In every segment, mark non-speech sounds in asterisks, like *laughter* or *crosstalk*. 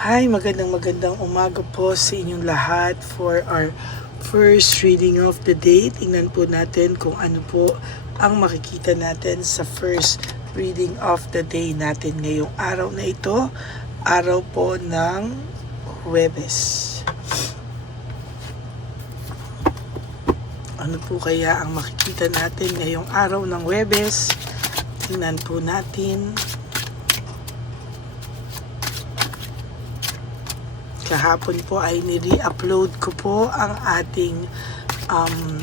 Hi, magandang magandang umaga po sa inyong lahat for our first reading of the day. Tingnan po natin kung ano po ang makikita natin sa first reading of the day natin ngayong araw na ito. Araw po ng Huwebes. Ano po kaya ang makikita natin ngayong araw ng Huwebes? Tingnan po natin. Kahapon po ay nire-upload ko po ang ating um,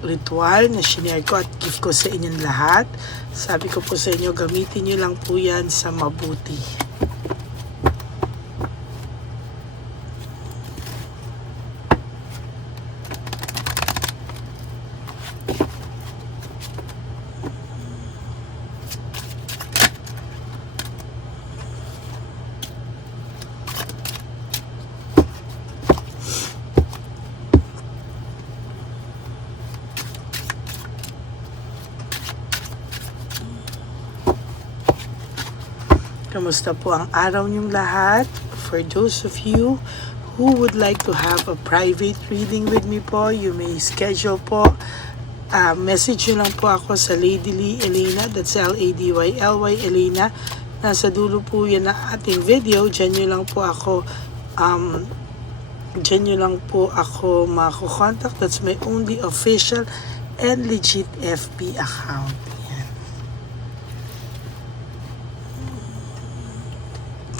ritual na shinare ko at gift ko sa inyong lahat. Sabi ko po sa inyo, gamitin nyo lang po yan sa mabuti. Kamusta po ang araw niyong lahat? For those of you who would like to have a private reading with me po, you may schedule po. Uh, message nyo lang po ako sa Lady Lee Elena, that's L-A-D-Y-L-Y Elena. Nasa dulo po yan na ating video. Diyan nyo lang po ako um, Diyan nyo lang po ako mako-contact. That's my only official and legit FB account.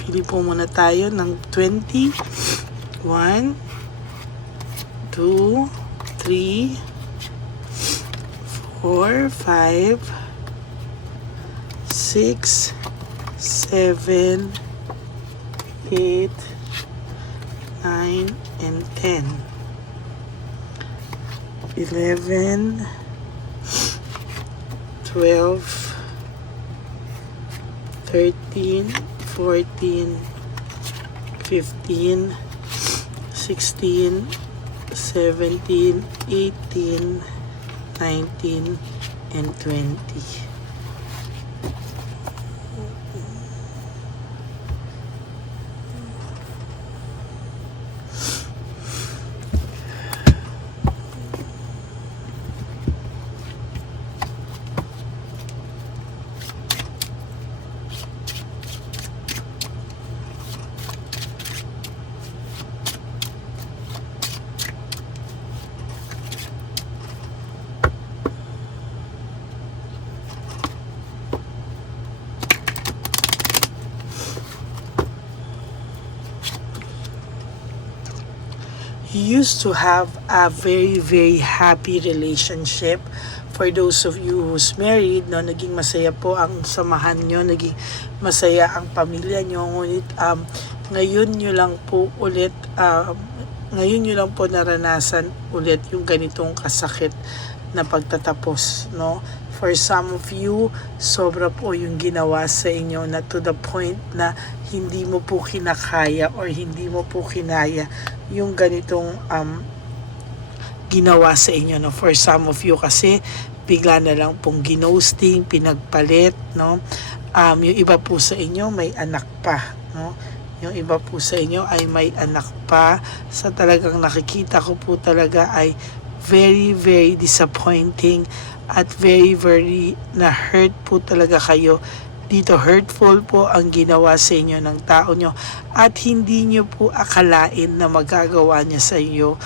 Pili po muna tayo ng 20. 1, 2, 3, 4, 5, 6, 7, 8, 9, and 10. 11, 12, 13, 14, 15, 16, 17, 18, 19, and 20. you used to have a very, very happy relationship. For those of you who's married, no, naging masaya po ang samahan nyo, naging masaya ang pamilya nyo. Ngunit um, ngayon nyo lang po ulit, um, ngayon nyo lang po naranasan ulit yung ganitong kasakit na pagtatapos, no? For some of you, sobra po yung ginawa sa inyo na to the point na hindi mo po kinakaya or hindi mo po kinaya yung ganitong um, ginawa sa inyo no? For some of you kasi bigla na lang pong ginosting pinagpalit no? Um, yung iba po sa inyo may anak pa no? Yung iba po sa inyo ay may anak pa. Sa talagang nakikita ko po talaga ay very very disappointing at very very na hurt po talaga kayo. Dito hurtful po ang ginawa sa inyo ng tao nyo. At hindi nyo po akalain na magagawa niya sa iyo.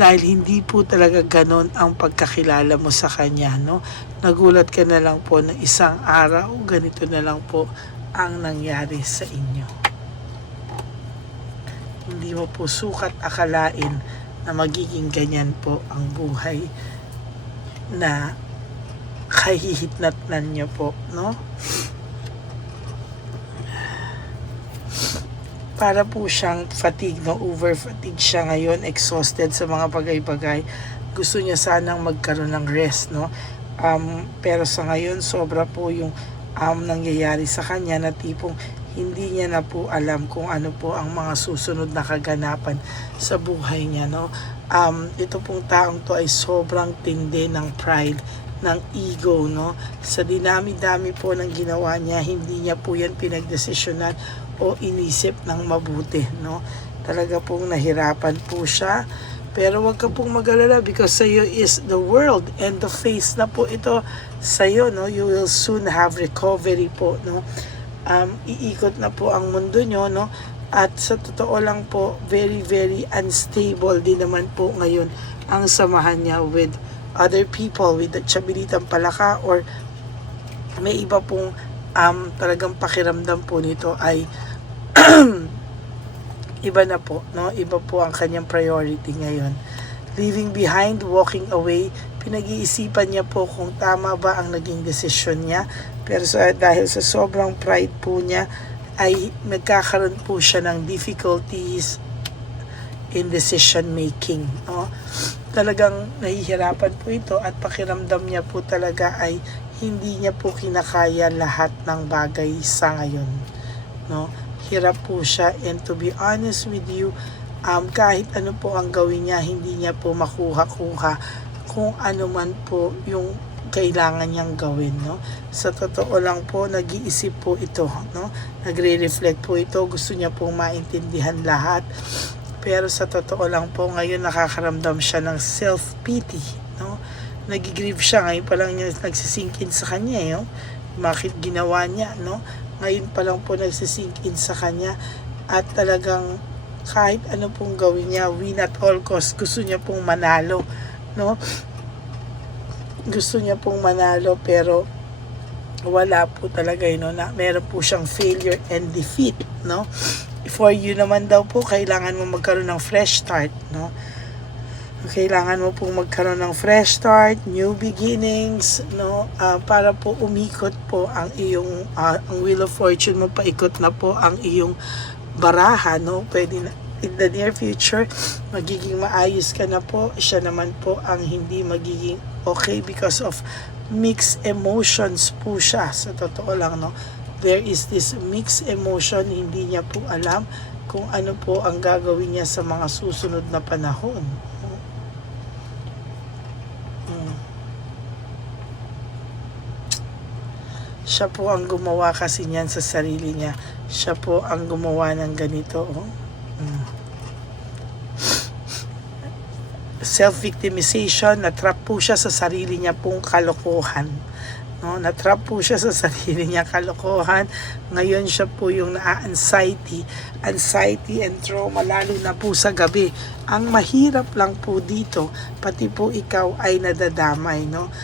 Dahil hindi po talaga ganon ang pagkakilala mo sa kanya no? Nagulat ka na lang po na isang araw ganito na lang po ang nangyari sa inyo. Hindi mo po sukat akalain na magiging ganyan po ang buhay na kahihitnatnan nyo po no para po siyang fatigue, no? over fatigue siya ngayon, exhausted sa mga bagay-bagay. Gusto niya sanang magkaroon ng rest, no? Um, pero sa ngayon, sobra po yung um, nangyayari sa kanya na tipong hindi niya na po alam kung ano po ang mga susunod na kaganapan sa buhay niya, no? Um, ito pong taong to ay sobrang tindi ng pride ng ego, no? Sa dinami-dami po ng ginawa niya, hindi niya po yan pinagdesisyonan o inisip ng mabuti, no? Talaga pong nahirapan po siya. Pero wag ka pong mag-alala because sa is the world and the face na po ito sa iyo, no? You will soon have recovery po, no? Um, iikot na po ang mundo nyo, no? At sa totoo lang po, very, very unstable din naman po ngayon ang samahan niya with other people, with the Chabilitang Palaka or may iba pong um, talagang pakiramdam po nito ay *clears throat* iba na po, no? Iba po ang kanyang priority ngayon. Leaving behind, walking away, pinag-iisipan niya po kung tama ba ang naging desisyon niya. Pero sa, dahil sa sobrang pride po niya, ay nagkakaroon po siya ng difficulties in decision making. No? Talagang nahihirapan po ito at pakiramdam niya po talaga ay hindi niya po kinakaya lahat ng bagay sa ngayon. No? Hirap po siya and to be honest with you, um, kahit ano po ang gawin niya, hindi niya po makuha-kuha kung ano man po yung kailangan niyang gawin, no? Sa totoo lang po, nag-iisip po ito, no? Nagre-reflect po ito, gusto niya pong maintindihan lahat. Pero sa totoo lang po, ngayon nakakaramdam siya ng self-pity, no? Nagigrieve siya, ngayon pa lang niya nagsisinkin sa kanya, eh, no? Bakit ginawa niya, no? Ngayon pa lang po nagsisinkin sa kanya at talagang kahit ano pong gawin niya, win at all cost, gusto niya pong manalo, no? Gusto niya pong manalo pero wala po talaga yun, no? na meron po siyang failure and defeat, no? For you naman daw po, kailangan mo magkaroon ng fresh start, no? Kailangan mo pong magkaroon ng fresh start, new beginnings, no? Ah, para po umikot po ang iyong, ah, ang wheel of fortune mo, paikot na po ang iyong baraha, no? Pwede na, in the near future, magiging maayos ka na po. Siya naman po ang hindi magiging okay because of mixed emotions po siya. Sa totoo lang, no? There is this mixed emotion, hindi niya po alam kung ano po ang gagawin niya sa mga susunod na panahon. Mm. Siya po ang gumawa kasi niyan sa sarili niya. Siya po ang gumawa ng ganito. Oh. Mm. Self-victimization, natrap po siya sa sarili niya pong kalokohan. No, natrap po siya sa sarili niya kalokohan. Ngayon siya po yung na-anxiety, anxiety and trauma lalo na po sa gabi. Ang mahirap lang po dito, pati po ikaw ay nadadamay, no?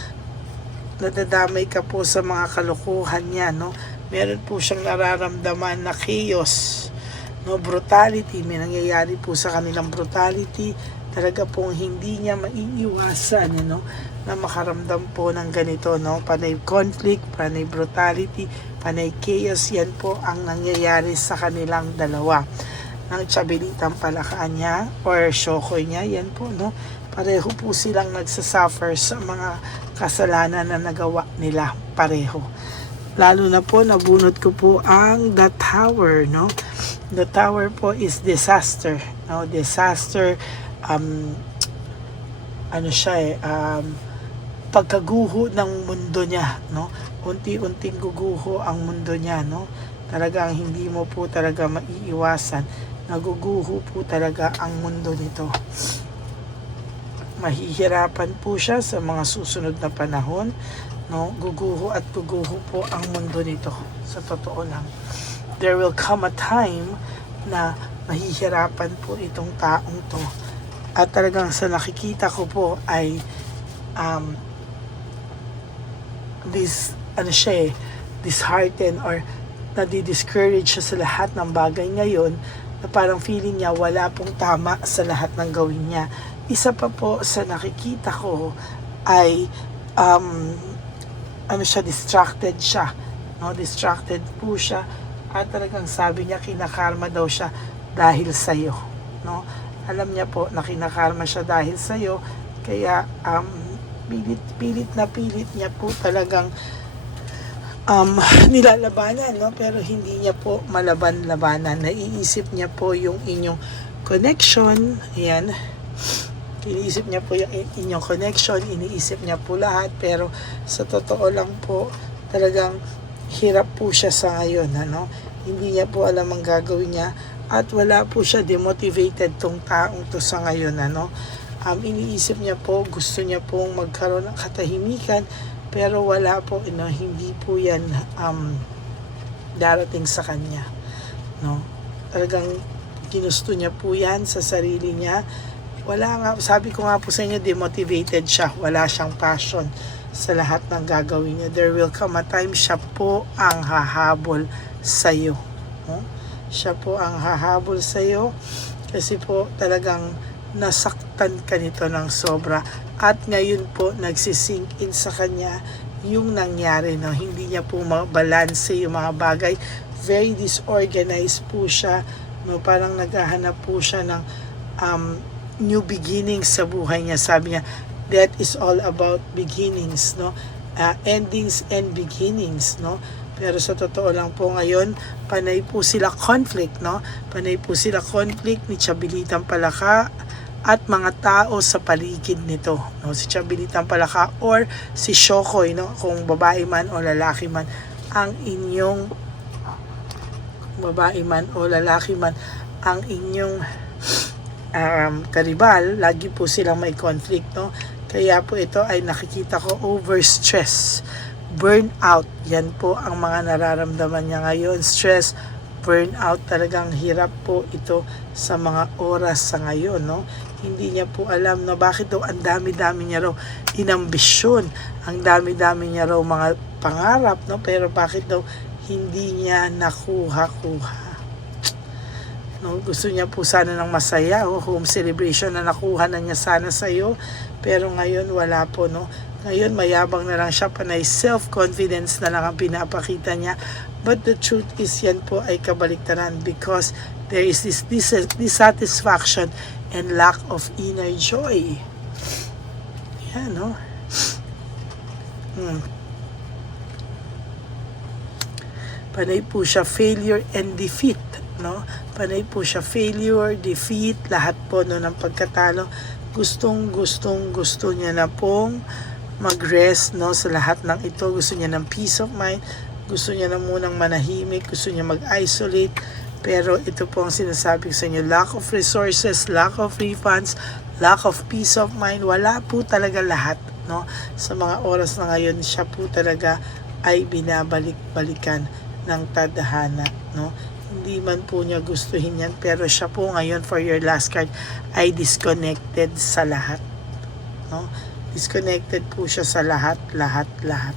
Nadadamay ka po sa mga kalokohan niya, no? Meron po siyang nararamdaman na chaos, no? Brutality, may nangyayari po sa kanilang brutality. Talaga pong hindi niya maiiwasan, no? na makaramdam po ng ganito, no? Panay conflict, panay brutality, panay chaos, yan po ang nangyayari sa kanilang dalawa. Ng chabilitang palakaan niya or shokoy niya, yan po, no? Pareho po silang nagsasuffer sa mga kasalanan na nagawa nila, pareho. Lalo na po, nabunot ko po ang The Tower, no? The Tower po is disaster, no? Disaster, um, ano siya eh, um, pagkaguho ng mundo niya, no? Unti-unting guguho ang mundo niya, no? Talagang hindi mo po talaga maiiwasan. Naguguho po talaga ang mundo nito. Mahihirapan po siya sa mga susunod na panahon, no? Guguho at guguho po ang mundo nito. Sa totoo lang. There will come a time na mahihirapan po itong taong to. At talagang sa nakikita ko po ay um, this, ano siya eh, disheartened or nadi-discourage siya sa lahat ng bagay ngayon na parang feeling niya wala pong tama sa lahat ng gawin niya. Isa pa po sa nakikita ko ay um, ano siya, distracted siya. No? Distracted po siya at talagang sabi niya kinakarma daw siya dahil sa'yo. No? Alam niya po na kinakarma siya dahil sa'yo kaya um, pilit, pilit na pilit niya po talagang um, *laughs* nilalabanan, no? Pero hindi niya po malaban-labanan. Naiisip niya po yung inyong connection. Ayan. Iniisip niya po yung inyong connection. Iniisip niya po lahat. Pero sa totoo lang po, talagang hirap po siya sa ngayon, ano? hindi niya po alam ang gagawin niya at wala po siya demotivated tong taong to sa ngayon ano? Um, iniisip niya po gusto niya pong magkaroon ng katahimikan pero wala po you know, hindi po yan um, darating sa kanya no? Talagang ginusto niya po yan sa sarili niya. Wala nga sabi ko nga po sa inyo demotivated siya. Wala siyang passion sa lahat ng gagawin niya. There will come a time siya po ang hahabol sa iyo no? Siya po ang hahabol sa iyo kasi po talagang nasaktan ka nito ng sobra. At ngayon po nagsisink in sa kanya yung nangyari no? Hindi niya po mabalanse yung mga bagay. Very disorganized po siya no? Parang naghahanap po siya ng um, new beginnings sa buhay niya. Sabi niya that is all about beginnings no? Ah, endings and beginnings no pero sa totoo lang po ngayon panay po sila conflict no? Panay po sila conflict ni Chabilitang Palaka at mga tao sa paligid nito no? Si Chabilitang Palaka or si Shokoy no? Kung babae man o lalaki man ang inyong babae man o lalaki man ang inyong um, karibal, lagi po silang may conflict, no? Kaya po ito ay nakikita ko overstress, burnout. Yan po ang mga nararamdaman niya ngayon. Stress, burnout, talagang hirap po ito sa mga oras sa ngayon, no? Hindi niya po alam na bakit daw ang dami-dami niya raw inambisyon, ang dami-dami niya raw mga pangarap, no? Pero bakit daw hindi niya nakuha-kuha? No, gusto niya po sana ng masaya o home celebration na nakuha na niya sana sa iyo pero ngayon wala po no ngayon mayabang na lang siya panay self-confidence na lang ang pinapakita niya. But the truth is yan po ay kabaliktaran because there is this dis- dissatisfaction and lack of inner joy. Yan no? Hmm. panay po siya failure and defeat no? Panay po siya failure defeat lahat po no ng pagkatalo. Gustong gustong gusto niya na pong mag-rest no sa lahat ng ito. Gusto niya ng peace of mind. Gusto niya na munang manahimik. Gusto niya mag-isolate. Pero ito po ang sinasabi sa inyo. Lack of resources lack of refunds lack of peace of mind. Wala po talaga lahat no? Sa mga oras na ngayon siya po talaga ay binabalik-balikan ng tadhana no? Hindi man po niya gustuhin yan pero siya po ngayon for your last card ay disconnected sa lahat no disconnected po siya sa lahat lahat lahat.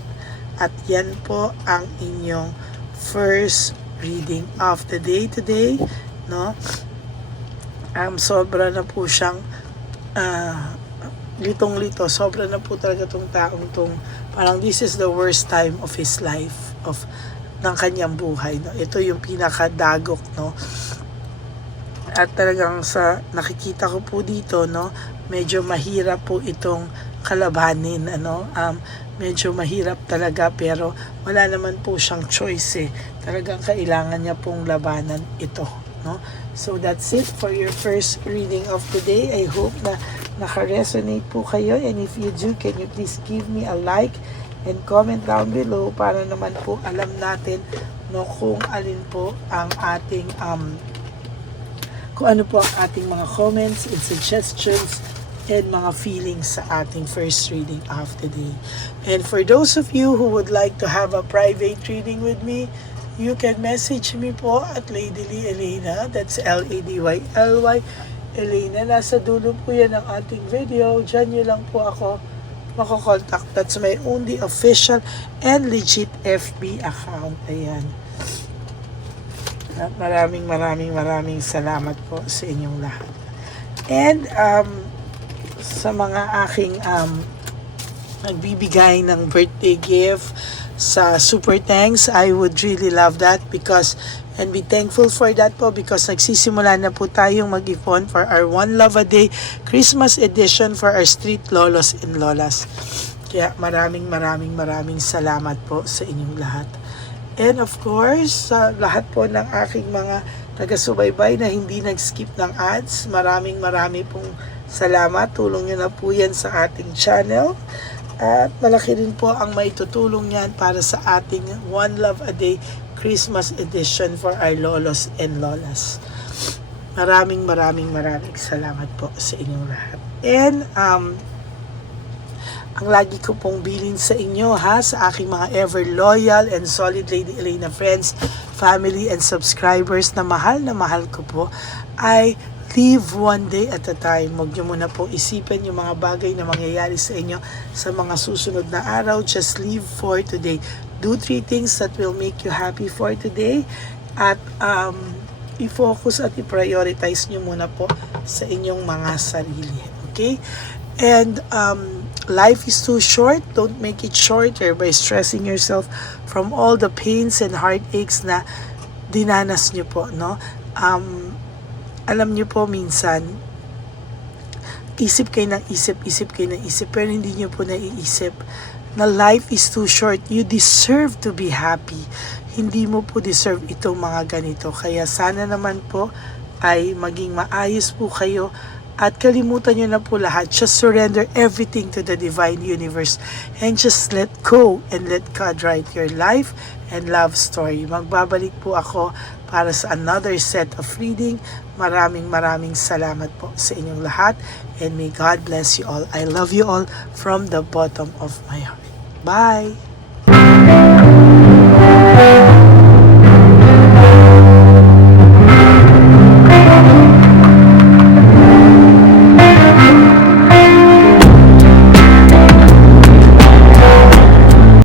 At yan po ang inyong first reading of the day today no? Um, sobra na po siyang ah, litong-lito. Sobra na po talaga tong taong tong parang this is the worst time of his life of ng kanyang buhay no? Ito yung pinakadagok no? At talagang sa nakikita ko po dito no? Medyo mahirap po itong kalabanin ano um medyo mahirap talaga pero wala naman po siyang choice eh. Talagang kailangan niya pong labanan ito no? So that's it for your first reading of today i hope na naka-resonate po kayo and if you do can you please give me a like and comment down below para naman po alam natin no kung alin po ang ating um kung ano po ang ating mga comments and suggestions and mga feelings sa ating first reading of the day. And for those of you who would like to have a private reading with me, you can message me po at Lady Lee Elena. That's L-A-D-Y-L-Y Elena. Nasa dulo po yan ng ating video. Diyan nyo lang po ako makokontakt. That's my only official and legit FB account. Ayan. Maraming maraming maraming salamat po sa inyong lahat. And um, sa mga aking um, nagbibigay ng birthday gift sa Super Thanks, I would really love that because and be thankful for that po because nagsisimula na po tayong mag-ipon for our One Love a Day Christmas edition for our street lolos and lolas. Kaya maraming maraming maraming salamat po sa inyong lahat. And of course, sa lahat po ng aking mga taga-subaybay na hindi nag-skip ng ads, maraming marami pong salamat. Tulong nyo na po yan sa ating channel. At malaki rin po ang may tutulong yan para sa ating One Love a Day Christmas edition for our lolos and lolas. Maraming maraming maraming salamat po sa inyong lahat. And um, ang lagi ko pong bilin sa inyo ha, sa aking mga ever loyal and solid Lady Elena friends, family and subscribers na mahal na mahal ko po, ay live one day at a time. Huwag niyo muna po isipin yung mga bagay na mangyayari sa inyo sa mga susunod na araw. Just live for today. Do three things that will make you happy for today. At um, i-focus at i-prioritize nyo muna po sa inyong mga sarili. Okay? And um, life is too short. Don't make it shorter by stressing yourself from all the pains and heartaches na dinanas nyo po, no? Um, alam nyo po minsan, isip kayo ng isip, isip kayo ng isip, pero hindi nyo po naiisip na life is too short. You deserve to be happy. Hindi mo po deserve itong mga ganito. Kaya sana naman po ay maging maayos po kayo at kalimutan nyo na po lahat. Just surrender everything to the divine universe and just let go and let God write your life and love story. Magbabalik po ako para sa another set of reading. Maraming maraming salamat po sa inyong lahat and may God bless you all. I love you all from the bottom of my heart. Bye!